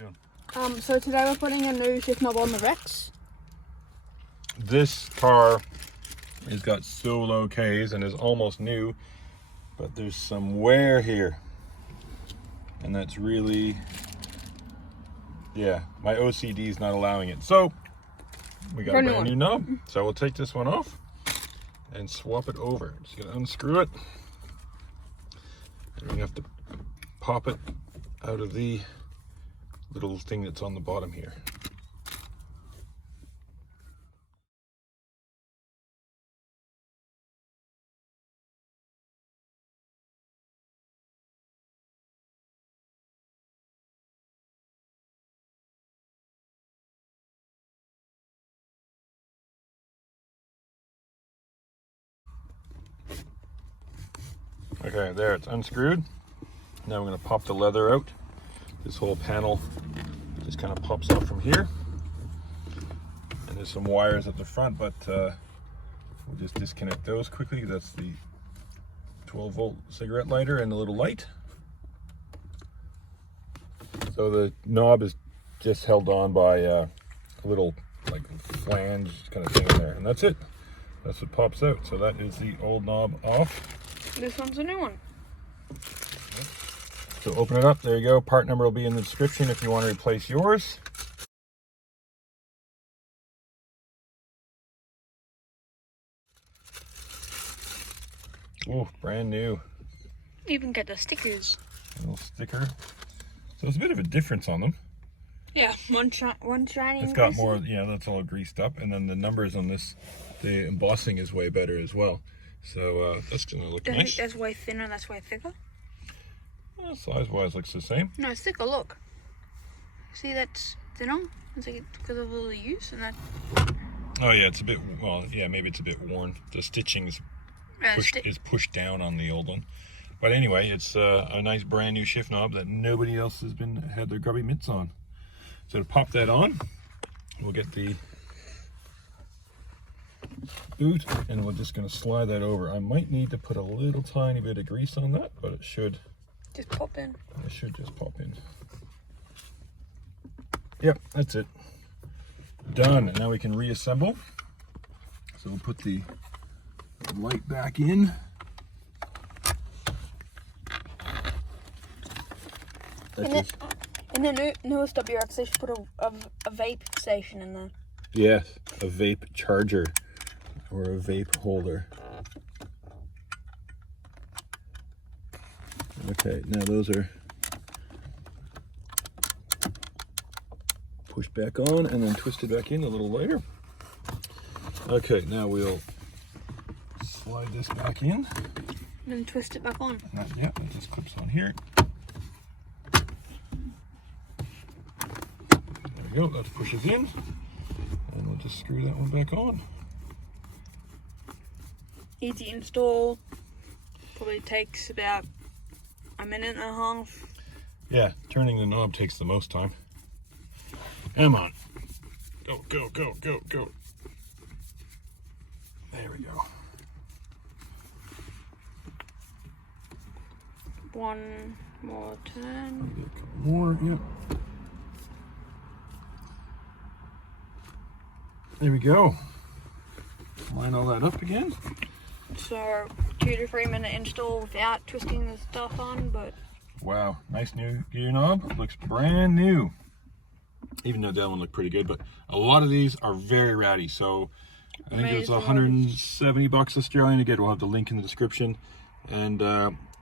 doing? So today we're putting a new shift knob on the WRX. This car has got so low Ks and is almost new, but there's some wear here. And that's really, yeah, my OCD is not allowing it. So we got a brand new knob. So we'll take this one off and swap it over. Just gonna unscrew it. And we have to pop it out of the little thing that's on the bottom here. Okay, there, it's unscrewed. Now we're going to pop the leather out. This whole panel just kind of pops off from here. And there's some wires at the front, but we'll just disconnect those quickly. That's the 12-volt cigarette lighter and the little light. So the knob is just held on by a little like flange kind of thing in there. And that's it. That's what pops out. So that is the old knob off. This one's a new one. So open it up, there you go. Part number will be in the description if you want to replace yours. Oh, brand new. You even get the stickers. A little sticker. So there's a bit of a difference on them. Yeah, one shiny. It's got more, yeah, that's all greased up. And then the numbers on this, the embossing is way better as well. So that's gonna look nice. I think that's way thinner, that's way thicker. Well, size-wise looks the same. No, it's thicker, look. See, that's thinner? It's like because of all the use and that. Oh yeah, it's a bit, well, yeah, maybe it's a bit worn. The stitching is pushed down on the old one. But anyway, it's a nice brand new shift knob that nobody else has had their grubby mitts on. So to pop that on, we'll get the boot and we're just going to slide that over. I might need to put a little tiny bit of grease on that, but it should just pop in. It should just pop in. Yep, that's it. Done. And now we can reassemble. So we'll put the light back in. In the newest WRX, they should put a vape station in there. Yes, a vape charger or a vape holder. Okay, now those are pushed back on and then twisted back in a little later. Okay, now we'll slide this back in. And then twist it back on. Yeah, it just clips on here. There we go, that pushes in. And we'll just screw that one back on. Easy install. Probably takes about a minute and a half. Yeah, turning the knob takes the most time. Come on. Go, go, go, go, go. There we go. One more turn. Maybe a couple more, yep. There we go. Line all that up again. So 2 to 3 minute install without twisting the stuff on, but wow, nice new gear knob. Looks brand new. Even though that one looked pretty good, but a lot of these are very ratty. So I think it was 170 bucks Australian. Again, we'll have the link in the description. And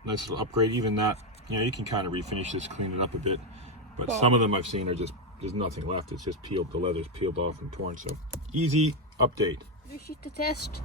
nice little upgrade. Even that, you know, you can kind of refinish this, clean it up a bit. But some of them I've seen are just, there's nothing left. It's just peeled, the leather's peeled off and torn. So easy update. New sheet to test.